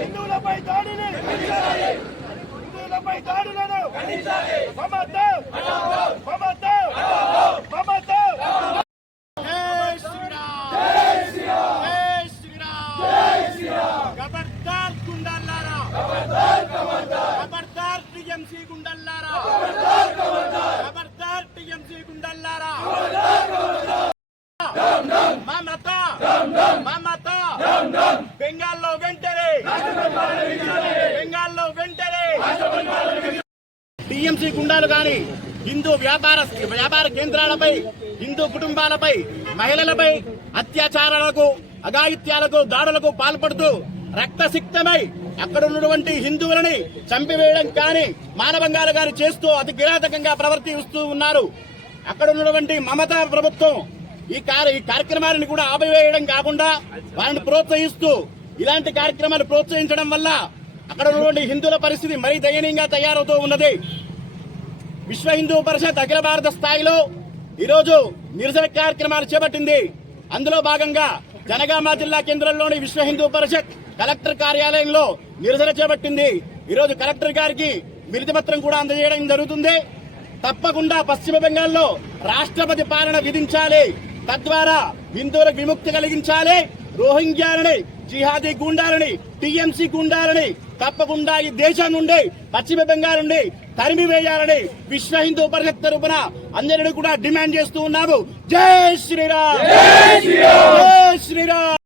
హిందువులపై దాడులు. హిందువులపై దాడులను. మమత మమత బెంగాల్లో వెంటనే. బెంగాల్లో వెంటనే. టీఎంసీ గుండాలు గాని హిందూ వ్యాపార వ్యాపార కేంద్రాలపై హిందూ కుటుంబాలపై మహిళలపై అత్యాచారాలకు అఘాయిత్యాలకు దాడులకు పాల్పడుతూ రక్తసిక్తమై అక్కడ ఉన్నటువంటి హిందువులని చంపివేయడం కానీ మానభంగాలు గాని చేస్తూ అతి కిరాతకంగా ప్రవర్తిస్తూ ఉన్నారు. అక్కడ ఉన్నటువంటి మమతా ప్రభుత్వం ఈ కార్య ఈ కార్యక్రమాలను కూడా ఆపివేయడం కాకుండా వారిని ప్రోత్సహిస్తూ ఇలాంటి కార్యక్రమాలు ప్రోత్సహించడం వల్ల అక్కడ ఉన్నటువంటి హిందువుల పరిస్థితి మరీ దయనీయంగా తయారవుతూ ఉన్నది. విశ్వ హిందూ పరిషత్ అఖిల భారత స్థాయిలో ఈరోజు నిరసన కార్యక్రమాలు చేపట్టింది. అందులో భాగంగా జనగామ జిల్లా కేంద్రంలోని విశ్వ హిందూ పరిషత్ కలెక్టర్ కార్యాలయంలో నిరసన చేపట్టింది. ఈరోజు కలెక్టర్ గారికి వినతి కూడా అందజేయడం జరుగుతుంది. తప్పకుండా పశ్చిమ బెంగాల్లో రాష్ట్రపతి పాలన విధించాలి. తద్వారా హిందువులకు విముక్తి కలిగించాలి. రోహింగ్యాలని జిహాదీ గుండాలని టీఎంసీ గుండాలని తప్పకుండా ఈ దేశం నుండి పశ్చిమ బెంగాల్ నుండి తరిమి వేయాలని విశ్వ హిందూ పరిషత్ తరపున అందరినీ కూడా డిమాండ్ చేస్తూ ఉన్నాము. జై శ్రీరామ్! జై శ్రీరామ్!